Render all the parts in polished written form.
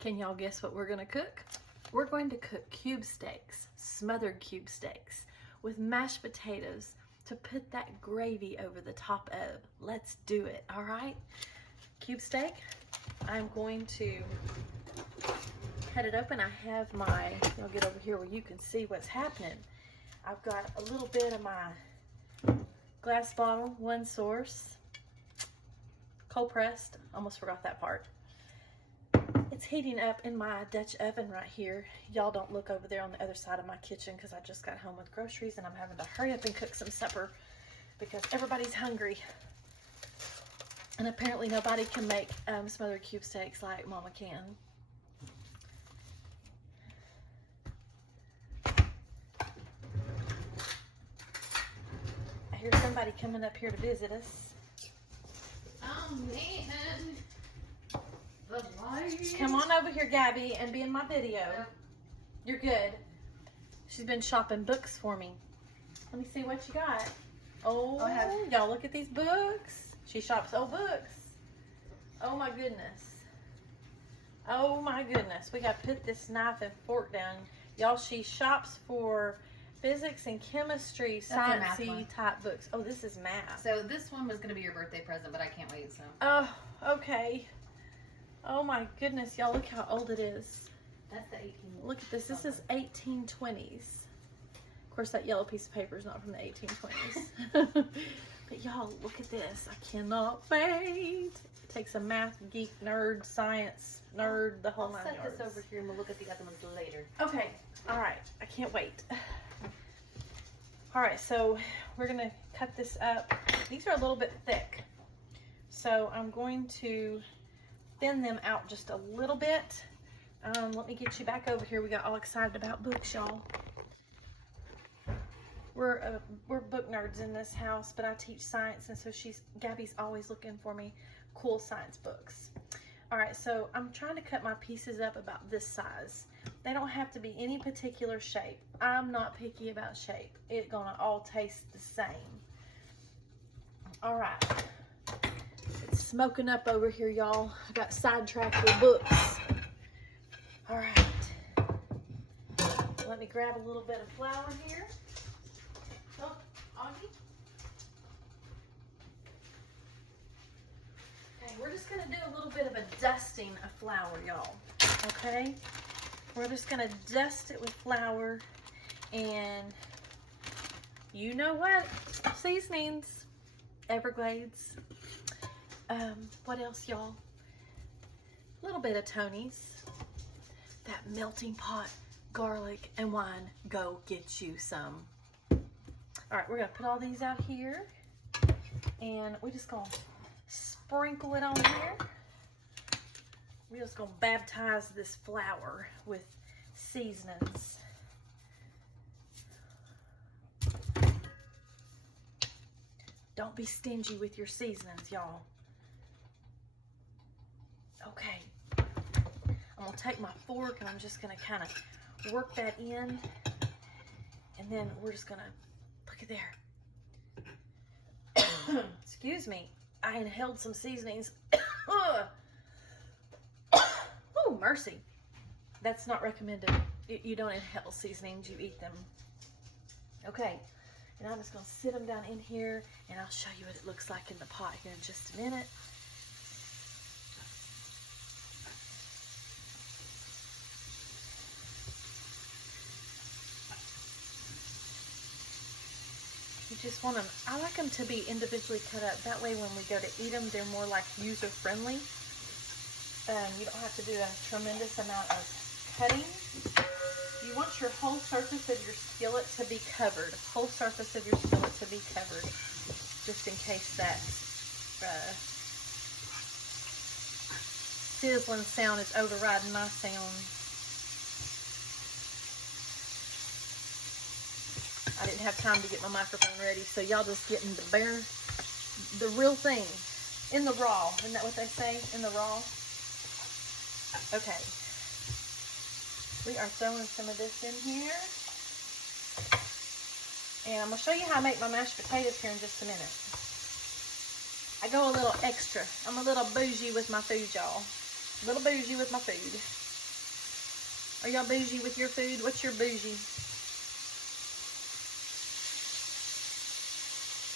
Can y'all guess what we're gonna cook? We're going to cook cube steaks, smothered cube steaks, with mashed potatoes to put that gravy over the top of. Let's do it, all right? Cube steak, I'm going to cut it open. I have my, I'll get over here where you can see what's happening. I've got a little bit of my glass bottle, One Source, cold pressed, almost forgot that part. It's heating up in my Dutch oven right here. Y'all don't look over there on the other side of my kitchen because I just got home with groceries and I'm having to hurry up and cook some supper because everybody's hungry. And apparently nobody can make smothered cube steaks like Mama can. I hear somebody coming up here to visit us. Oh man. The light. Come on over here, Gabby, and be in my video. Yep. You're good. She's been shopping books for me. Let me see what you got. Oh, y'all look at these books. She shops old books. Oh my goodness. Oh my goodness. We got to put this knife and fork down. Y'all, she shops for physics and chemistry, sciencey type books. Oh, this is math. So this one was going to be your birthday present, but I can't wait, so. Oh, okay. Oh my goodness, y'all, look how old it is. That's the 18. Look at this. This is 1820s. Of course, that yellow piece of paper is not from the 1820s. But y'all, look at this. I cannot wait. It takes a math geek, nerd, science nerd, the whole I'll nine set yards. this over here and we'll look at the other ones later. Okay. All right. I can't wait. All right. So we're going to cut this up. These are a little bit thick. So I'm going to thin them out just a little bit. Let me get you back over here. We got all excited about books, y'all. We're book nerds in this house, but I teach science, and so Gabby's always looking for me cool science books. All right, so I'm trying to cut my pieces up about this size. They don't have to be any particular shape. I'm not picky about shape. It's gonna all taste the same. All right. It's smoking up over here, y'all. I got sidetracked with books. All right. Let me grab a little bit of flour here. Oh, Augie. Okay, we're just gonna do a little bit of a dusting of flour, y'all. Okay? We're just gonna dust it with flour and you know what? Seasonings. Everglades. What else, y'all? A little bit of Tony's. That melting pot, garlic, and wine. Go get you some. All right, we're gonna put all these out here, and we're just gonna sprinkle it on here. We're just gonna baptize this flour with seasonings. Don't be stingy with your seasonings, y'all. Okay. I'm gonna take my fork and I'm just gonna kind of work that in. And then we're just gonna, look at there. Excuse me. I inhaled some seasonings. Oh, mercy. That's not recommended. You don't inhale seasonings, you eat them. Okay. And I'm just gonna sit them down in here and I'll show you what it looks like in the pot here in just a minute. You just want them, I like them to be individually cut up. That way when we go to eat them, they're more like user-friendly. You don't have to do a tremendous amount of cutting. You want your whole surface of your skillet to be covered. Whole surface of your skillet to be covered. Just in case that sizzling sound is overriding my sound. I didn't have time to get my microphone ready, so y'all just getting the real thing. In the raw. Isn't that what they say? In the raw? Okay. We are throwing some of this in here. And I'm going to show you how I make my mashed potatoes here in just a minute. I go a little extra. I'm a little bougie with my food, y'all. A little bougie with my food. Are y'all bougie with your food? What's your bougie?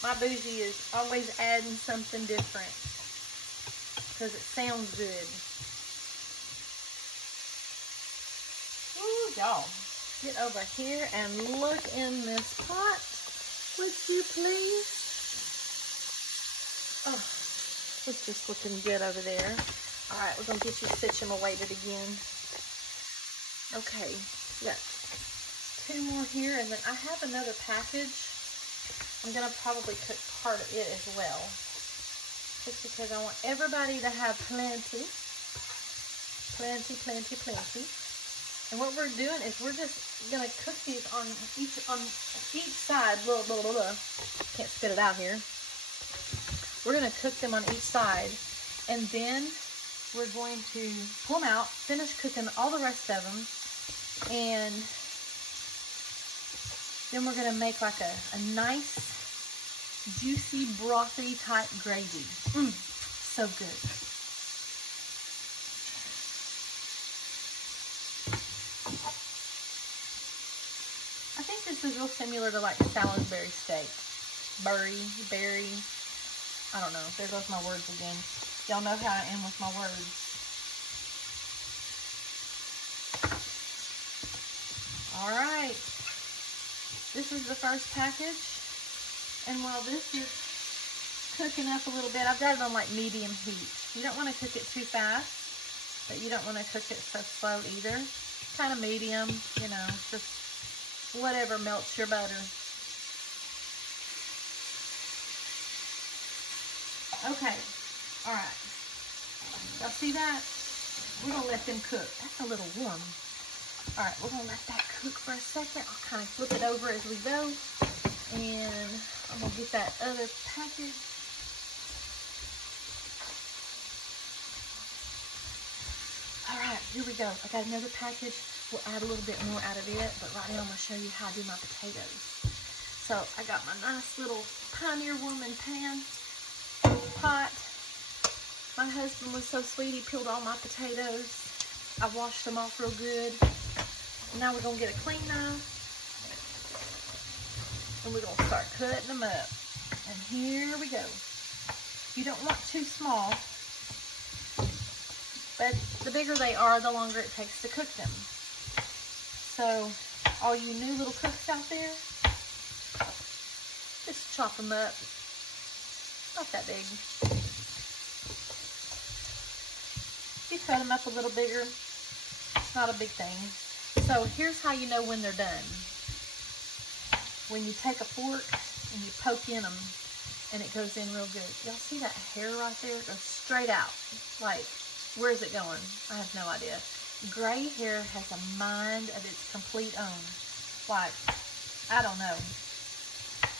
My bougie is always adding something different because it sounds good. Ooh, y'all, get over here and look in this pot, would you please? Oh, it's just looking good over there. All right, we're gonna get you situated again. Okay, we got 2 more here, and then I have another package. I'm gonna probably cook part of it as well, just because I want everybody to have plenty. And what we're doing is we're just gonna cook these on each side. Blah, blah, blah, blah. Can't spit it out here. We're gonna cook them on each side, and then we're going to pull them out, finish cooking all the rest of them, and then we're gonna make like a nice, juicy, brothy type gravy. So good. I think this is real similar to like Salisbury steak. Berry. I don't know. There goes my words again. Y'all know how I am with my words. All right. This is the first package. And while this is cooking up a little bit, I've got it on like medium heat. You don't want to cook it too fast, but you don't want to cook it so slow either. Kind of medium, you know, just whatever melts your butter. Okay, all right. Y'all see that? We're gonna let them cook. That's a little warm. All right, we're gonna let that cook for a second. I'll kind of flip it over as we go. And I'm gonna get that other package. All right, here we go. I got another package. We'll add a little bit more out of it, but right now I'm gonna show you how to do my potatoes. So I got my nice little Pioneer Woman pan pot. My husband was so sweet, he peeled all my potatoes. I washed them off real good. Now we're gonna get a clean knife, and we're gonna start cutting them up. And here we go. You don't want too small, but the bigger they are, the longer it takes to cook them. So all you new little cooks out there, just chop them up. Not that big. You cut them up a little bigger. It's not a big thing. So here's how you know when they're done. When you take a fork and you poke in them, and it goes in real good. Y'all see that hair right there? It goes straight out. Like, where's it going? I have no idea. Gray hair has a mind of its complete own. Like, I don't know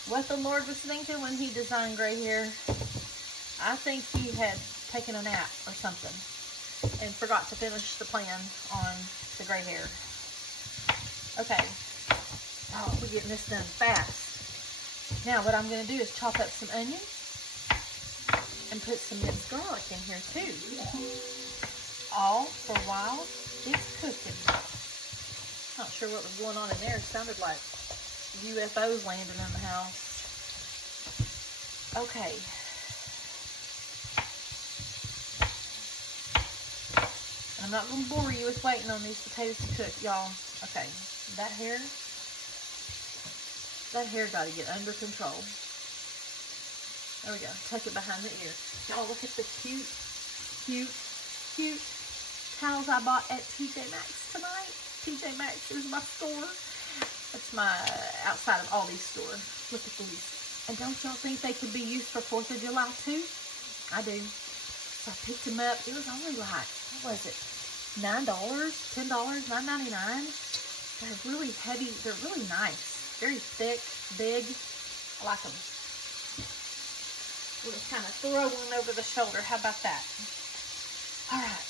what the Lord was thinking when he designed gray hair. I think he had taken a nap or something and forgot to finish the plan on the gray hair. Okay. Oh, we're getting this done fast. Now what I'm going to do is chop up some onions and put some minced garlic in here too. All for while it's cooking. Not sure what was going on in there. It sounded like UFOs landing in the house. Okay. I'm not going to bore you with waiting on these potatoes to cook, y'all. Okay. That hair got to get under control. There we go. Tuck it behind the ear. Y'all look at the cute towels I bought at TJ Maxx tonight. TJ Maxx is my store. That's my outside of Aldi store. Look at these. And don't y'all think they could be used for 4th of July too? I do. So I picked them up. It was only like, what was it? $9, $10, $9.99. They're really heavy. They're really nice. Very thick, big. I like them. We'll just kind of throw one over the shoulder. How about that? All right.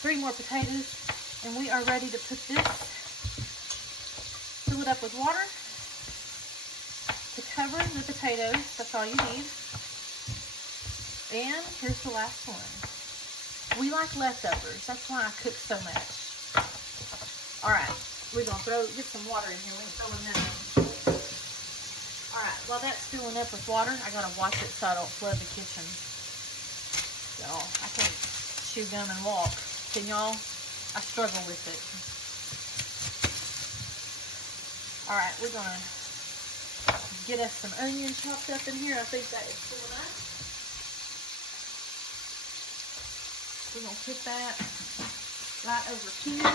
3 more potatoes. And we are ready to put this, fill it up with water to cover the potatoes. That's all you need. And here's the last one. We like leftovers. That's why I cook so much. All right, we're gonna get some water in here. We're gonna throw in that. All right, while that's filling up with water, I gotta watch it so I don't flood the kitchen. Y'all, I can't chew gum and walk. Can y'all? I struggle with it. All right, we're gonna get us some onions chopped up in here. I think that is full enough. We're gonna put that right over here.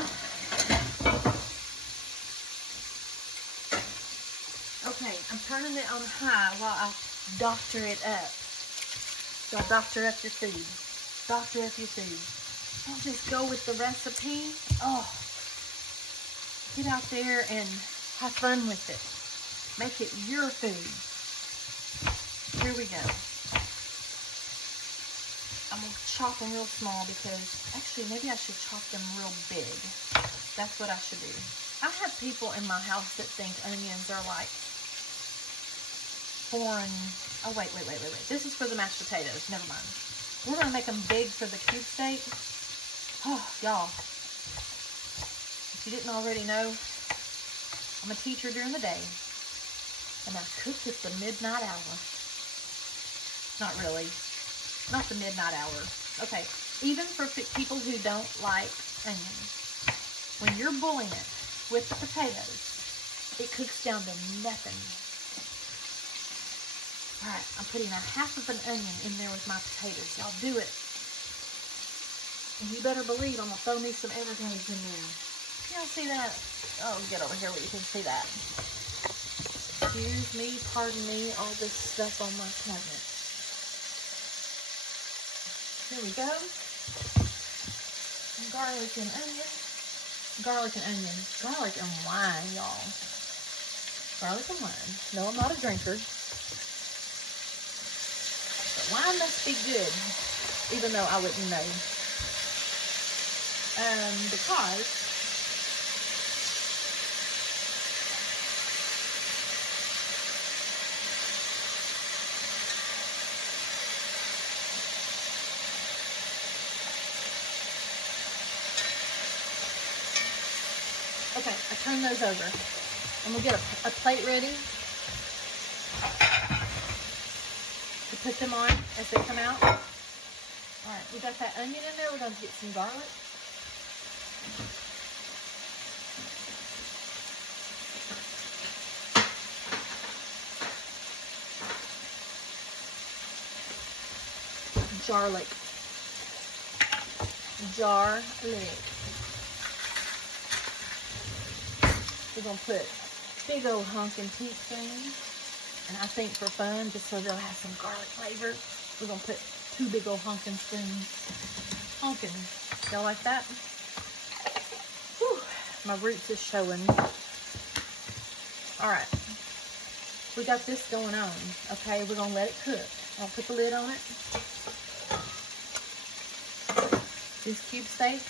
Okay, I'm turning it on high while I doctor it up. So doctor up your food. Doctor up your food. Don't just go with the recipe. Oh, get out there and have fun with it. Make it your food. Here we go. I'm going to chop them real small because, actually, maybe I should chop them real big. That's what I should do. I have people in my house that think onions are like foreign. Oh, wait. This is for the mashed potatoes. Never mind. We're going to make them big for the cube steak. Oh, y'all. If you didn't already know, I'm a teacher during the day. And I cook at the midnight hour. Not really. Not the midnight hour. Okay. Even for people who don't like onions, when you're boiling it with the potatoes, it cooks down to nothing. Alright, I'm putting a half of an onion in there with my potatoes. Y'all do it. And you better believe I'm going to throw me some evergreens in there. Y'all see that? Oh, get over here where you can see that. Excuse me, pardon me, all this stuff on my cabinet. Here we go. And garlic and onion. Garlic and onion. Garlic and wine, y'all. Garlic and wine. No, I'm not a drinker. But wine must be good, even though I wouldn't know. Because okay, I turn those over. I'm gonna get a plate ready to put them on as they come out. All right, we got that onion in there. We're gonna get some garlic. Garlic. We're going to put big old honkin' pea spoons. And I think for fun, just so they'll have some garlic flavor, we're going to put 2 big old honkin' spoons. Honkin'. Y'all like that? Whew, my roots is showing. Alright. We got this going on. Okay, we're going to let it cook. I'll put the lid on it. This cube steak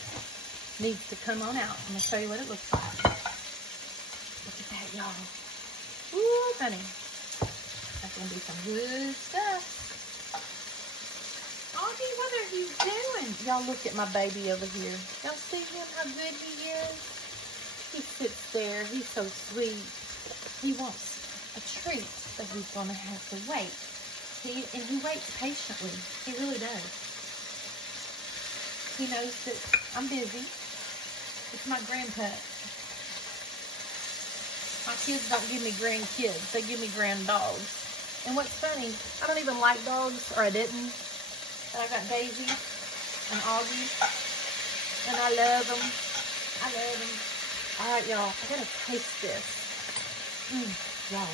needs to come on out. I'm going to show you what it looks like. Look at that, y'all. Ooh, honey. That's going to be some good stuff. Augie, what are you doing? Y'all look at my baby over here. Y'all see him, how good he is? He sits there. He's so sweet. He wants a treat, so he's going to have to wait. He waits patiently. He really does. He knows that I'm busy. It's my grandpa. My kids don't give me grandkids. They give me grand dogs. And what's funny, I don't even like dogs, or I didn't. But I got Daisy and Augie. And I love them. I love them. All right, y'all. I gotta taste this. Y'all.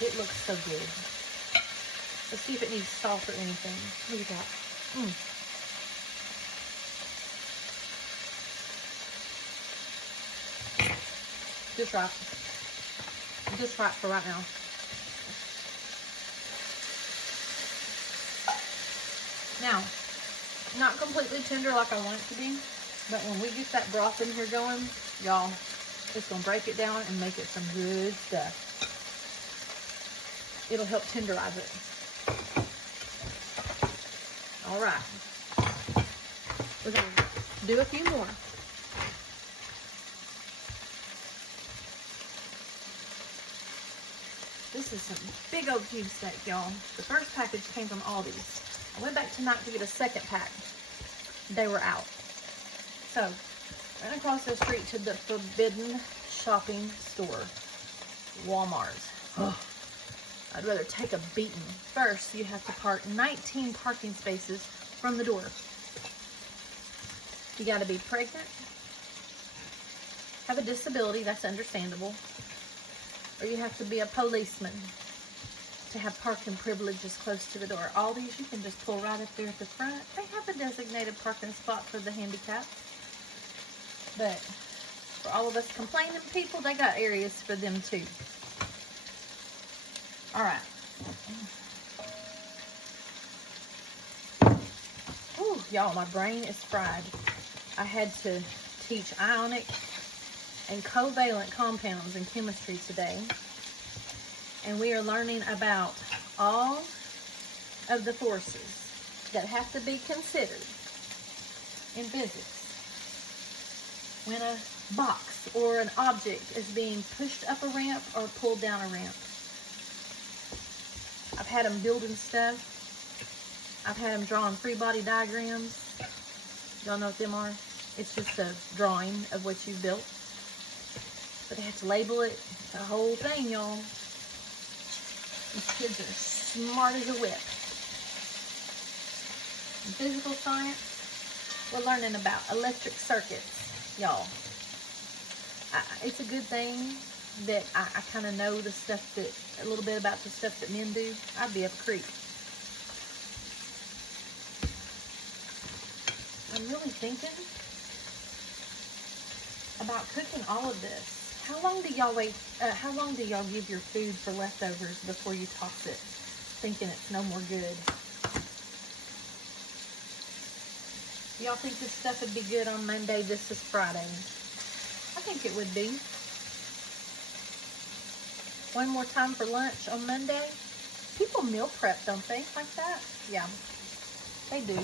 It looks so good. Let's see if it needs salt or anything. Look at that. Just right. Just right for right now. Now, not completely tender like I want it to be, but when we get that broth in here going, y'all, it's going to break it down and make it some good stuff. It'll help tenderize it. All right. We're going to do a few more. This is some big old cube steak, y'all. The first package came from Aldi's. I went back tonight to get a second pack. They were out. So, ran across the street to the forbidden shopping store, Walmart. Oh, I'd rather take a beating. First, you have to park 19 parking spaces from the door. You gotta be pregnant, have a disability, that's understandable, or you have to be a policeman to have parking privileges close to the door. All these you can just pull right up there at the front. They have a designated parking spot for the handicapped. But for all of us complaining people, they got areas for them too. Alright. Ooh, y'all, my brain is fried. I had to teach ionic and covalent compounds in chemistry today. And we are learning about all of the forces that have to be considered in physics when a box or an object is being pushed up a ramp or pulled down a ramp. I've had them building stuff. I've had them drawing free body diagrams. Y'all know what them are? It's just a drawing of what you've built. But they have to label it. It's a whole thing, y'all. These kids are smart as a whip. In physical science, we're learning about electric circuits, y'all. It's a good thing that I kind of know the stuff that, a little bit about the stuff that men do. I'd be up a creek. I'm really thinking about cooking all of this. How long do y'all wait? How long do y'all give your food for leftovers before you toss it, thinking it's no more good? Y'all think this stuff would be good on Monday? This is Friday. I think it would be. One more time for lunch on Monday. People meal prep, don't they? Like that? Yeah, they do.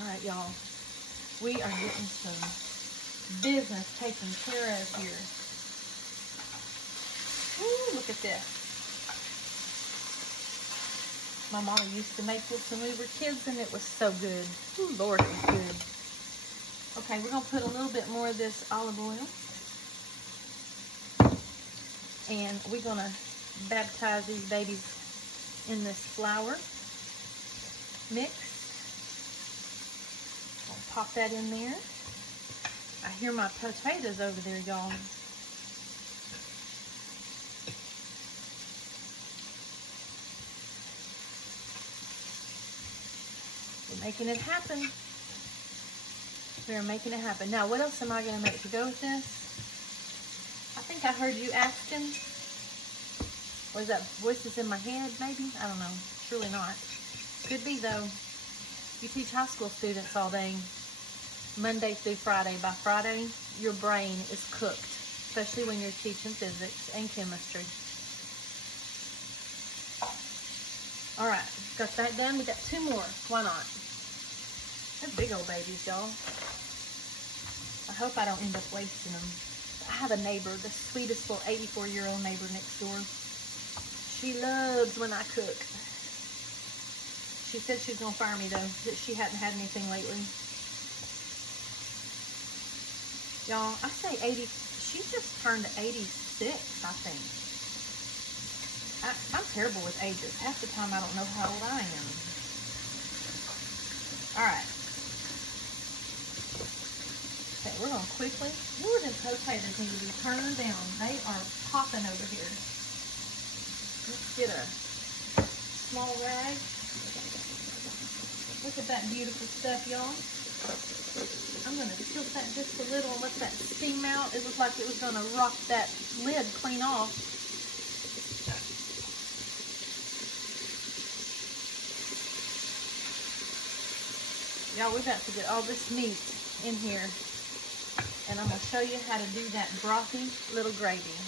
All right, y'all. We are getting some business taken care of here. Ooh, look at this. My mama used to make this when we were kids, and it was so good. Ooh, Lord, it was good. Okay, we're going to put a little bit more of this olive oil. And we're going to baptize these babies in this flour mix. Pop that in there. I hear my potatoes over there, y'all. We're making it happen. We're making it happen. Now, what else am I going to make to go with this? I think I heard you asking. Was that voices in my head, maybe? I don't know. Surely not. Could be, though. You teach high school students all day, Monday through Friday. By Friday, your brain is cooked, especially when you're teaching physics and chemistry. All right, got that done. We got two more. Why not? They're big old babies, y'all. I hope I don't end up wasting them. I have a neighbor, the sweetest little 84-year-old neighbor next door. She loves when I cook. She said she's going to fire me, though, that she hadn't had anything lately. Y'all, I say 80. She just turned 86, I think. I'm terrible with ages. Half the time, I don't know how old I am. All right. Okay, we're going to quickly. Ooh, them potatoes need to be turned down. They are popping over here. Let's get a small rag. Look at that beautiful stuff, y'all. I'm going to tilt that just a little and let that steam out. It looked like it was going to rock that lid clean off. Y'all, we're about to get all this meat in here. And I'm going to show you how to do that brothy little gravy.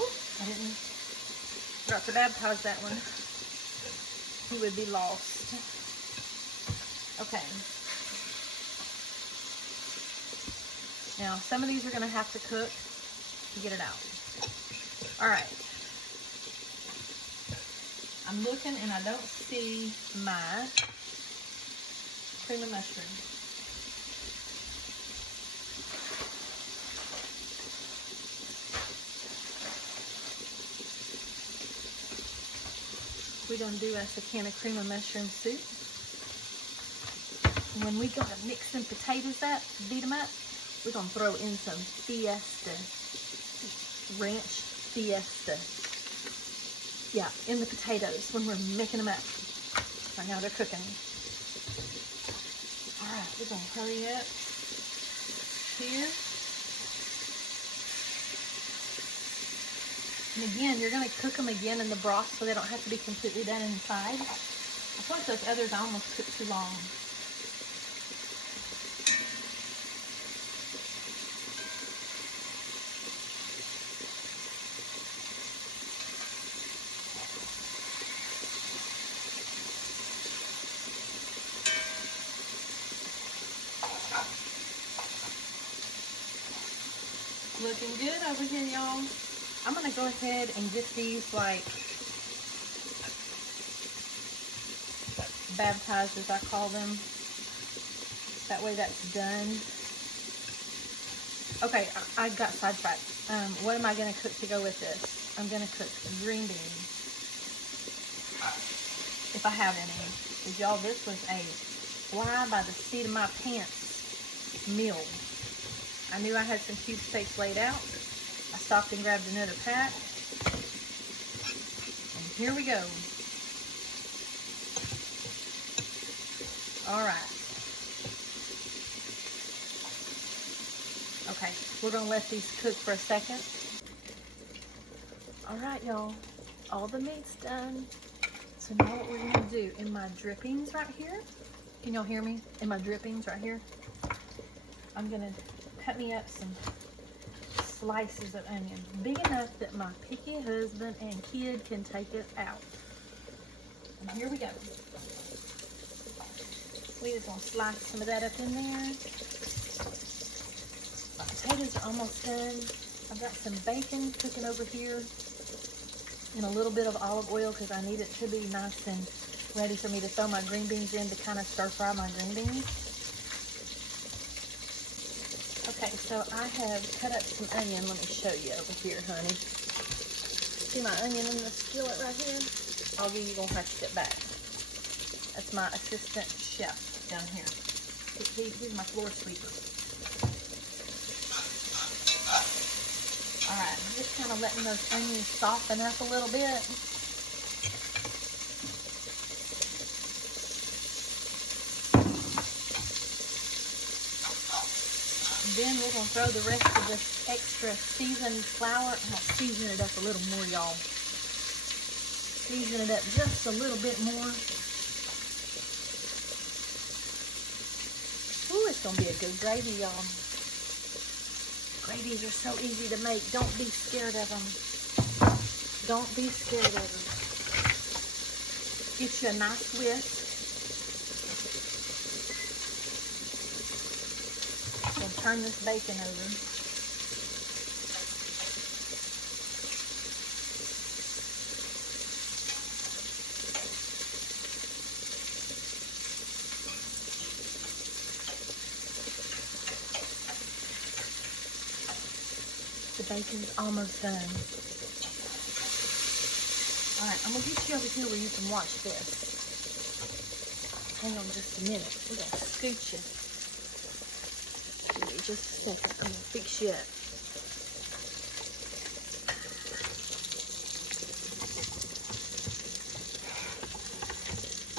Ooh, I didn't forgot to baptize that one. He would be lost. Okay. Now, some of these are going to have to cook. to get it out. All right. I'm looking and I don't see my cream of mushroom. We're going to do us a can of cream of mushroom soup. When we got to mix some potatoes up, beat them up, we're going to throw in some Fiesta, ranch Fiesta. Yeah, in the potatoes when we're making them up. Right now they're cooking. All right, we're going to hurry up here. And again, you're going to cook them again in the broth so they don't have to be completely done inside. I feel like those others I almost cooked too long. Looking good over here, y'all. I'm going to go ahead and get these like baptized, as I call them. That way that's done. Okay, I got sidetracked. What am I going to cook to go with this? I'm going to cook green beans. If I have any. Because y'all, this was a fly by the seat of my pants meal. I knew I had some cube steaks laid out. I stopped and grabbed another pack. And here we go. All right. Okay, we're going to let these cook for a second. All right, y'all. All the meat's done. So now what we're going to do, in my drippings right here, can y'all hear me? In my drippings right here, I'm going to cut me up some slices of onion, big enough that my picky husband and kid can take it out. And here we go. We just gonna slice some of that up in there. My potatoes are almost done. I've got some bacon cooking over here and a little bit of olive oil because I need it to be nice and ready for me to throw my green beans in to kind of stir fry my green beans. Okay, so I have cut up some onion. Let me show you over here, honey. See my onion in the skillet right here? Augie, you're going to have to sit back. That's my assistant chef down here. He's my floor sweeper. All right, I'm just kind of letting those onions soften up a little bit. Then we're going to throw the rest of this extra seasoned flour. I'm going to season it up a little more, y'all. Season it up just a little bit more. Ooh, it's going to be a good gravy, y'all. Gravies are so easy to make. Don't be scared of them. Don't be scared of them. Get you a nice whisk. Turn this bacon over. The bacon's almost done. All right, I'm gonna get you over here where you can watch this. Hang on just a minute. We're gonna scoot you. Just a second, I'm gonna fix you up.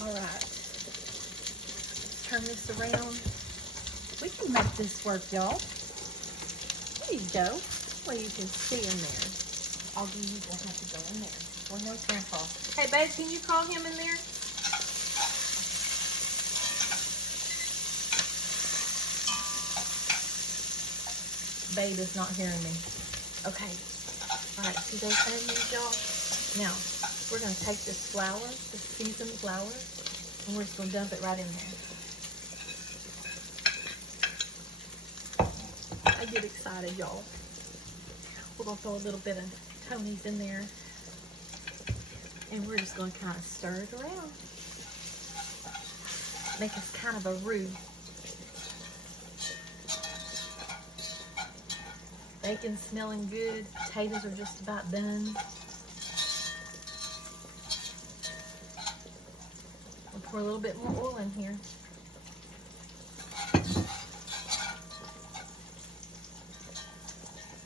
All right, turn this around. We can make this work, y'all. There you go. Well, you can see in there. Augie, you will have to go in there. Or no, Grandpa. Hey, babe, can you call him in there? Babe is not hearing me. Okay. All right, see those onions, y'all? Now, we're going to take this flour, this seasoned flour, and we're just going to dump it right in there. I get excited, y'all. We're gonna throw a little bit of Tony's in there. And we're just gonna kind of stir it around. Make us kind of a roux. Bacon's smelling good. Potatoes are just about done. We'll pour a little bit more oil in here.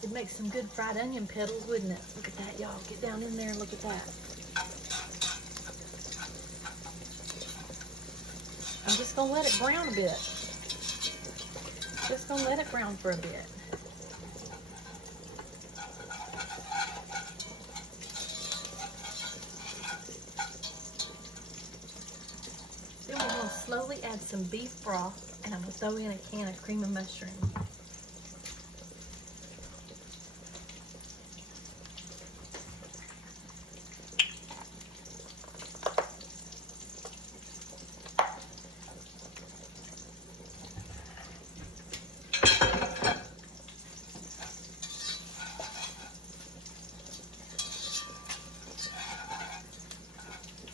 It'd make some good fried onion petals, wouldn't it? Look at that, y'all. Get down in there and look at that. I'm just gonna let it brown a bit. Just gonna let it brown for a bit. Then we're gonna slowly add some beef broth, and I'm gonna throw in a can of cream of mushroom.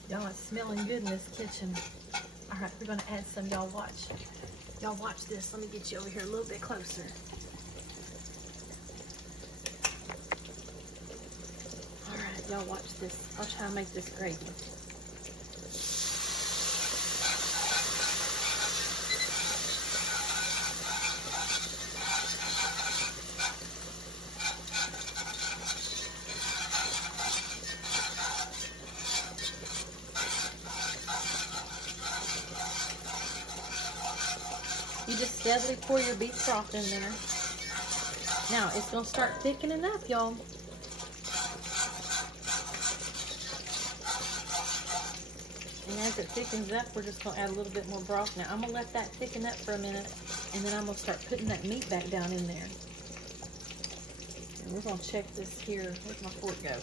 Y'all, it's smelling good in this kitchen. All right, we're gonna add some. Y'all watch. Y'all watch this. Let me get you over here a little bit closer. All right, y'all watch this. I'll try and make this gravy. You just steadily pour your beef broth in there. Now, it's going to start thickening up, y'all. And as it thickens up, we're just going to add a little bit more broth. Now, I'm going to let that thicken up for a minute, and then I'm going to start putting that meat back down in there. And we're going to check this here. Where's my fork go?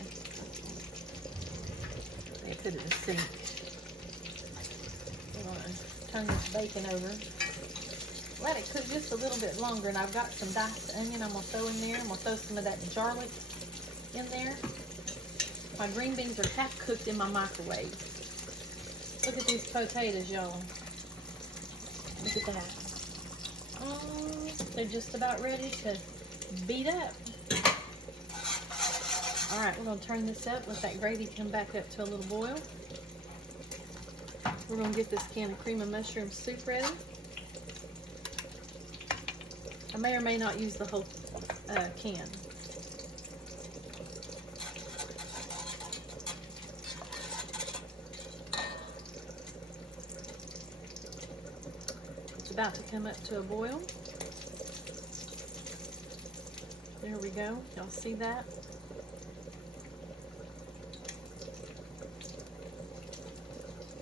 I put it in the sink. We're going to turn this bacon over. Let it cook just a little bit longer, and I've got some diced onion I'm going to throw in there. I'm going to throw some of that garlic in there. My green beans are half cooked in my microwave. Look at these potatoes, y'all. Look at that. Oh, they're just about ready to beat up. All right, we're going to turn this up. Let that gravy come back up to a little boil. We're going to get this can of cream of mushroom soup ready. I may or may not use the whole can. It's about to come up to a boil. There we go. Y'all see that?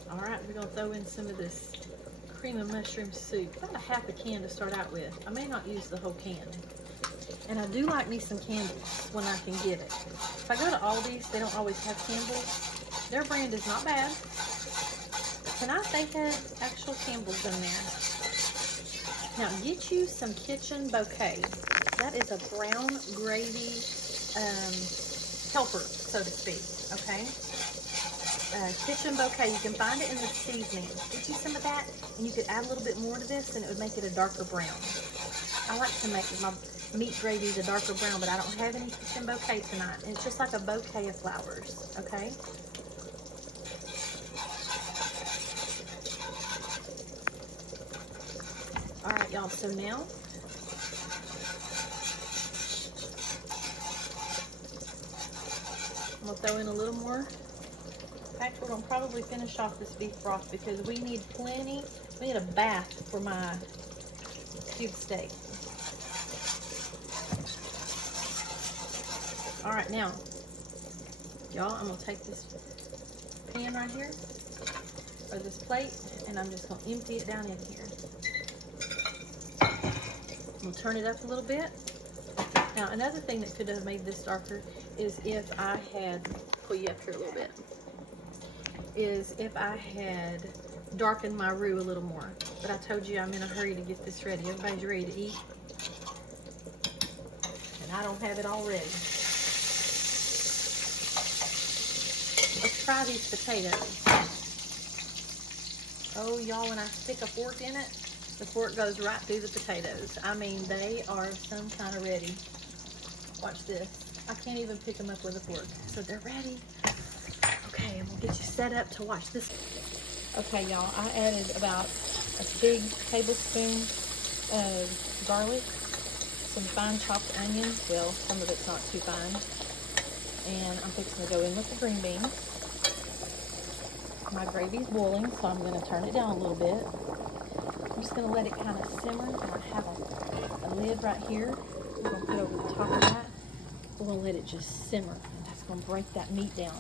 All right, we're going to throw in some of this cream of mushroom soup. About a half a can to start out with. I may not use the whole can. And I do like me some candles when I can get it. If I go to Aldi's, they don't always have candles. Their brand is not bad. Tonight they had actual candles in there. Now get you some kitchen bouquet. That is a brown gravy helper, so to speak. Okay? Kitchen bouquet. You can find it in the seasoning. Get you some of that, and you could add a little bit more to this, and it would make it a darker brown. I like to make my meat gravy a darker brown, but I don't have any kitchen bouquet tonight. And it's just like a bouquet of flowers, okay? All right, y'all, so now I'm gonna throw in a little more. In fact, we're going to probably finish off this beef broth because we need plenty. We need a bath for my cube steak. All right, now, y'all, I'm going to take this pan right here, or this plate, and I'm just going to empty it down in here. I'm going to turn it up a little bit. Now, another thing that could have made this darker is if I had, pull you up here a little bit, is if I had darkened my roux a little more. But I told you I'm in a hurry to get this ready. Everybody's ready to eat. and I don't have it all ready. Let's try these potatoes. Oh, y'all, when I stick a fork in it, the fork goes right through the potatoes. I mean, they are some kind of ready. Watch this. I can't even pick them up with a fork. So they're ready. Okay, and we'll get you set up to watch this. Okay, y'all, I added about a big tablespoon of garlic, some fine chopped onion. Well, some of it's not too fine. And I'm fixing to go in with the green beans. My gravy's boiling, so I'm going to turn it down a little bit. I'm just going to let it kind of simmer. And I have a lid right here. I'm going to put over the top of that. We're going to let it just simmer, and that's going to break that meat down.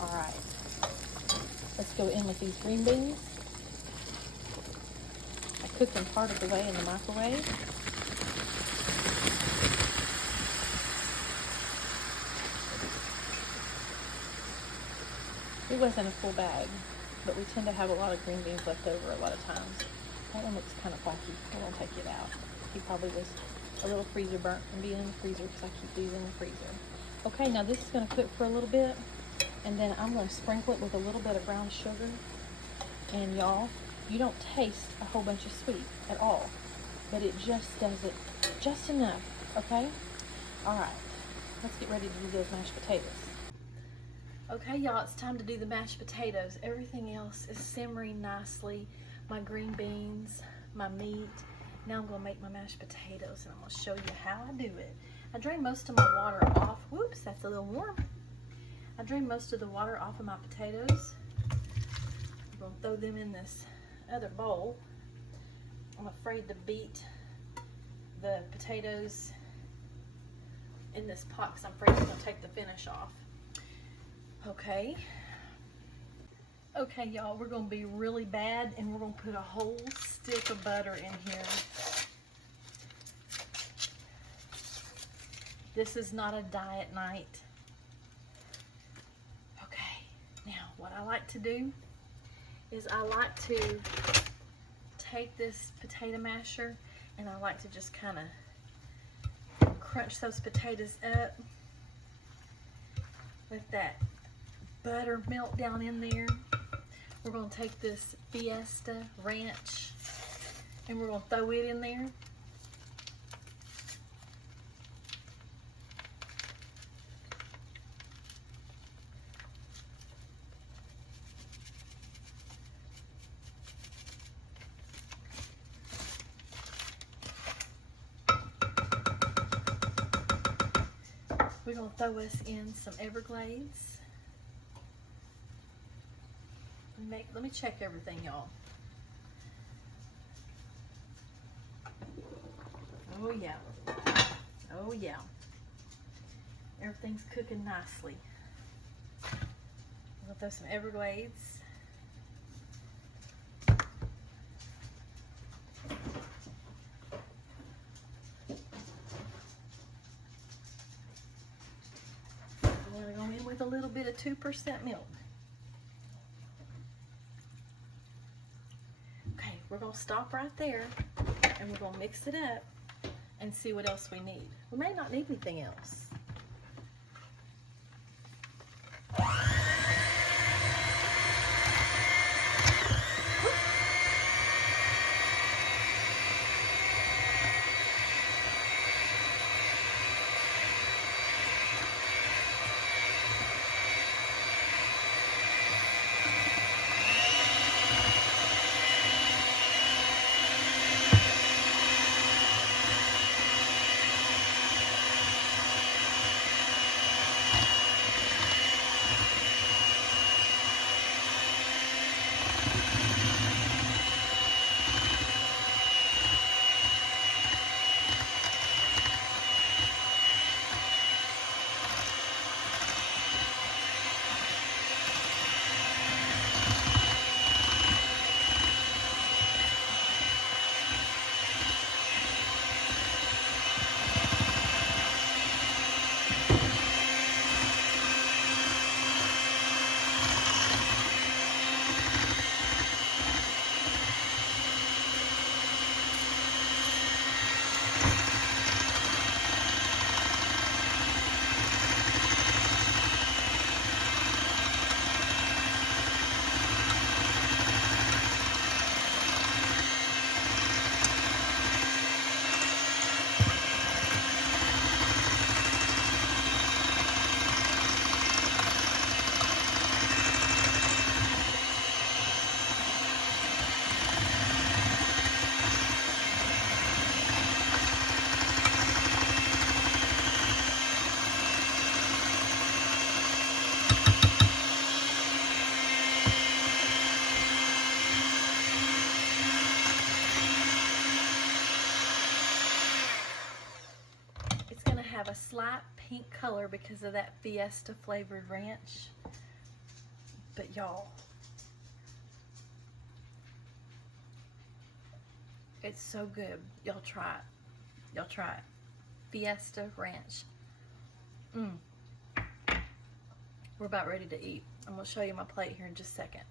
All right. Let's go in with these green beans. I cooked them part of the way in the microwave. It wasn't a full bag, but we tend to have a lot of green beans left over a lot of times. That one looks kind of wacky. We're going to take it out. He probably was a little freezer burnt from being in the freezer because I keep these in the freezer. Okay, now this is going to cook for a little bit, and then I'm going to sprinkle it with a little bit of brown sugar. And y'all, you don't taste a whole bunch of sweet at all, but it just does it just enough, okay? All right, let's get ready to do those mashed potatoes. Okay, y'all, it's time to do the mashed potatoes. Everything else is simmering nicely. My green beans, my meat. Now I'm going to make my mashed potatoes, and I'm going to show you how I do it. I drain most of my water off. Whoops, that's a little warm. I drain most of the water off of my potatoes. I'm going to throw them in this other bowl. I'm afraid to beat the potatoes in this pot because I'm afraid it's going to take the finish off. Okay. Okay, y'all, we're going to be really bad, and we're going to put a whole stick of butter in here. This is not a diet night. Okay, now what I like to do is I like to take this potato masher, and I like to just kind of crunch those potatoes up. Let that butter melt down in there. We're going to take this Fiesta Ranch and we're going to throw it in there. We're going to throw us in some Everglades. Let me check everything, y'all. Oh yeah. Oh yeah. Everything's cooking nicely. I'm gonna throw some Everglades. I'm gonna go in with a little bit of 2% milk. We're going to stop right there, and we're going to mix it up and see what else we need. We may not need anything else. have a slight pink color because of that Fiesta flavored ranch. But y'all, it's so good. Y'all try it. Y'all try it. Fiesta ranch. We're about ready to eat. I'm going to show you my plate here in just a second.